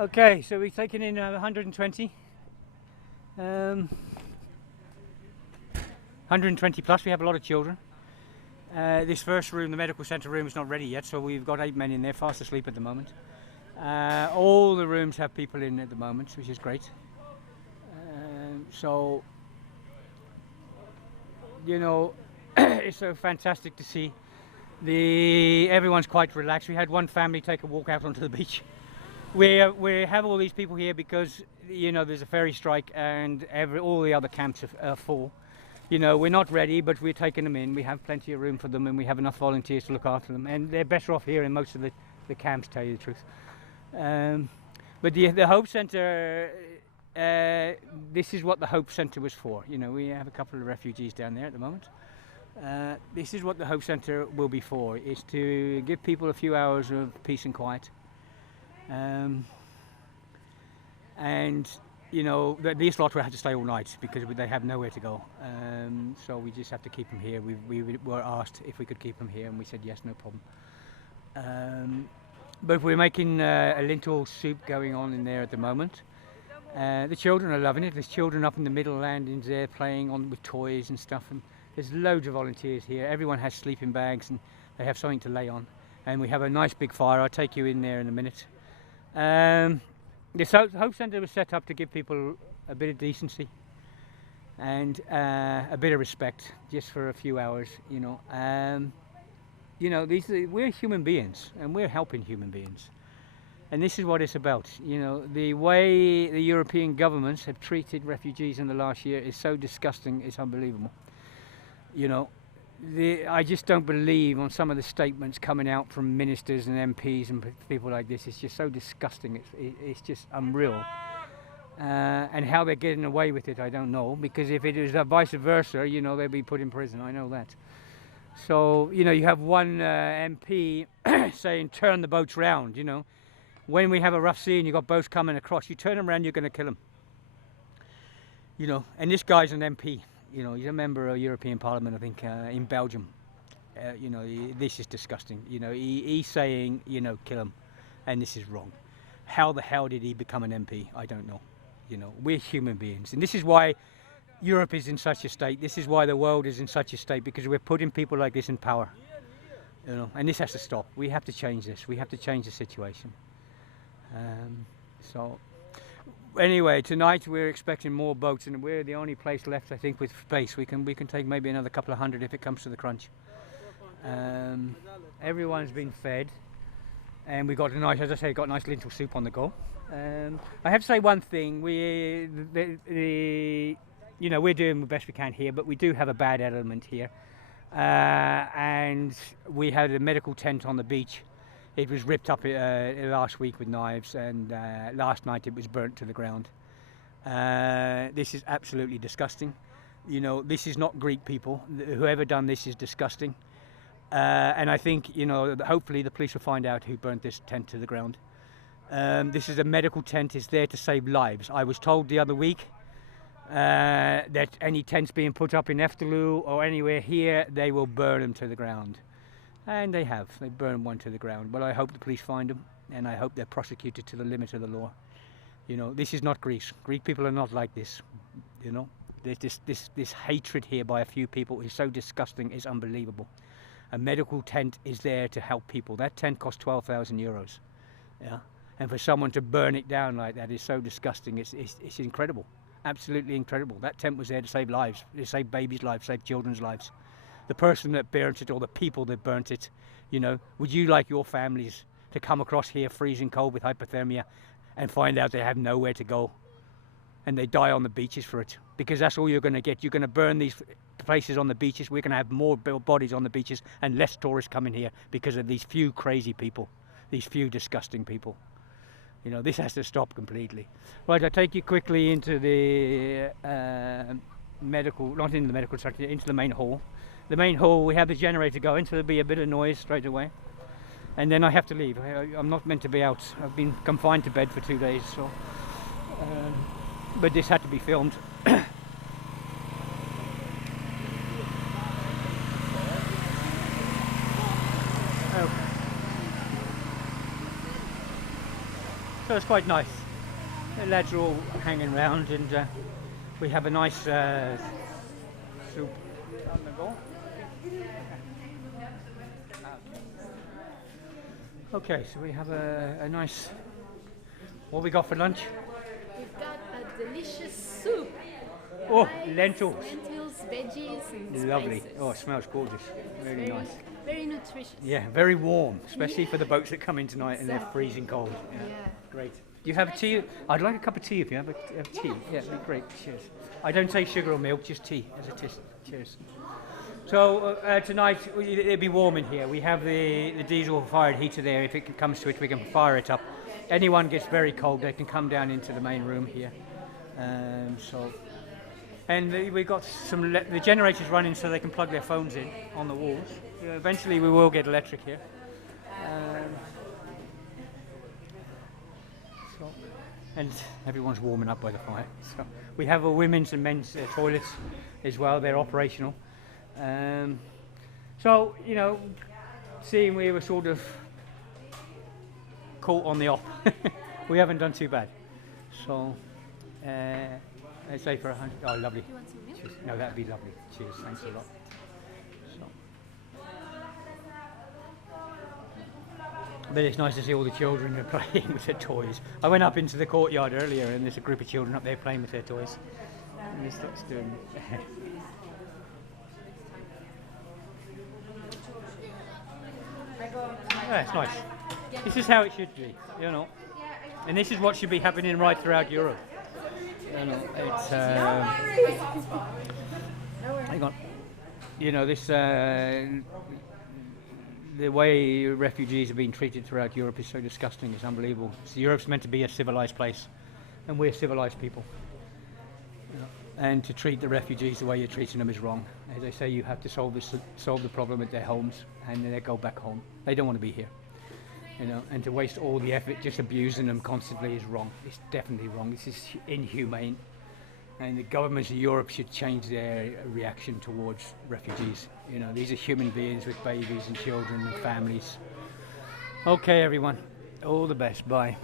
Okay, so we've taken in 120. 120 plus. We have a lot of children. This first room, the medical centre room, is not ready yet, so we've got 8 men in there, fast asleep at the moment. All the rooms have people in at the moment, which is great. So, you know, it's so fantastic to see. Everyone's quite relaxed. We had one family take a walk out onto the beach. We have all these people here because, you know, there's a ferry strike and all the other camps are full. You know, we're not ready, but we're taking them in. We have plenty of room for them, and we have enough volunteers to look after them. And they're better off here in most of the camps, to tell you the truth. But the Hope Centre, this is what the Hope Centre was for. You know, we have a couple of refugees down there at the moment. This is what the Hope Centre will be for, is to give people a few hours of peace and quiet. And you know, these lot will have to stay all night because they have nowhere to go. So we just have to keep them here. We were asked if we could keep them here, and we said yes, no problem. But we're making a lentil soup going on in there at the moment. The children are loving it. There's children up in the middle landings there playing with toys and stuff. And there's loads of volunteers here. Everyone has sleeping bags and they have something to lay on. And we have a nice big fire. I'll take you in there in a minute. The Hope Centre was set up to give people a bit of decency and a bit of respect, just for a few hours. You know, we're human beings and we're helping human beings, and this is what it's about. You know, the way the European governments have treated refugees in the last year is so disgusting. It's unbelievable. You know. I just don't believe on some of the statements coming out from ministers and MPs and people like this. It's just so disgusting. It's just unreal. And how they're getting away with it, I don't know. Because if it was vice versa, you know, they'd be put in prison. I know that. So, you know, you have one MP saying, turn the boats round, you know. When we have a rough sea and you've got boats coming across, you turn them around, you're going to kill them. You know, and this guy's an MP. You know, he's a member of European Parliament, I think, in Belgium. You know, this is disgusting. You know, he's saying, you know, kill him, and this is wrong. How the hell did he become an MP? I don't know. You know, we're human beings, and this is why Europe is in such a state. This is why the world is in such a state, because we're putting people like this in power. You know, and this has to stop. We have to change this. We have to change the situation. So. Anyway, tonight we're expecting more boats, and we're the only place left, I think, with space. We can take maybe another couple of hundred if it comes to the crunch. Everyone's been fed, and we got a nice, as I say, got nice lentil soup on the go. I have to say one thing: you know, we're doing the best we can here, but we do have a bad element here, and we had a medical tent on the beach. It was ripped up last week with knives, and last night it was burnt to the ground. This is absolutely disgusting. You know, this is not Greek people. Whoever done this is disgusting. And I think, you know, hopefully the police will find out who burnt this tent to the ground. This is a medical tent. It's there to save lives. I was told the other week that any tents being put up in Efteling or anywhere here, they will burn them to the ground. And they have. They burned one to the ground. But I hope the police find them, and I hope they're prosecuted to the limit of the law. You know, this is not Greece. Greek people are not like this. You know, there's this hatred here by a few people is so disgusting. It's unbelievable. A medical tent is there to help people. That tent cost 12,000 euros. Yeah, and for someone to burn it down like that is so disgusting. It's incredible. Absolutely incredible. That tent was there to save lives. To save babies' lives, save children's lives. The person that burnt it, or the people that burnt it, you know, would you like your families to come across here freezing cold with hypothermia and find out they have nowhere to go and they die on the beaches for it? Because that's all you're going to get. You're going to burn these places on the beaches. We're going to have more bodies on the beaches and less tourists coming here because of these few crazy people, these few disgusting people. You know, this has to stop completely. Right, I'll take you quickly into the medical, not into the medical structure, into the main hall. The main hall, we have the generator going, so there'll be a bit of noise straight away. And then I have to leave. I'm not meant to be out. I've been confined to bed for 2 days, so. But this had to be filmed. So it's quite nice. The lads are all hanging around, and we have a nice soup on the go. Okay, so we have a nice. What we got for lunch? We've got a delicious soup. Oh, Rice, lentils. lentils, veggies, and Lovely. spices. Oh, it smells gorgeous. Really nice. Very nutritious. Yeah, very warm, especially for the boats that come in tonight and they're Exactly. freezing cold. Yeah. Yeah. Great. Do you have tea? I'd like a cup of tea if you have tea. Yeah, that'd be great. Cheers. I don't take sugar or milk, just tea as a test. Cheers. So tonight it'll be warm in here. We have the diesel fired heater there. If it comes to it, we can fire it up. Anyone gets very cold, they can come down into the main room here. And we've got the generators running so they can plug their phones in on the walls. Eventually we will get electric here. And everyone's warming up by the fire. So we have a women's and men's toilets as well. They're operational. So, you know, seeing we were sort of caught on the op, we haven't done too bad. So, let's say for 100. Oh, lovely. Do you want some milk? Cheers. No, that'd be lovely. Cheers. Thanks a lot. So. But it's nice to see all the children are playing with their toys. I went up into the courtyard earlier and there's a group of children up there playing with their toys. And this looks doing. Yeah, it's nice. This is how it should be, you know. And this is what should be happening right throughout Europe. You know, it's. Hang on. You know, this. The way refugees are being treated throughout Europe is so disgusting. It's unbelievable. So Europe's meant to be a civilized place, and we're civilized people. You know, and to treat the refugees the way you're treating them is wrong. As I say, you have to solve the problem at their homes, and then they go back home. They don't want to be here. You know, and to waste all the effort just abusing them constantly is wrong. It's definitely wrong. This is inhumane. And the governments of Europe should change their reaction towards refugees. You know, these are human beings with babies and children and families. Okay, everyone. All the best. Bye.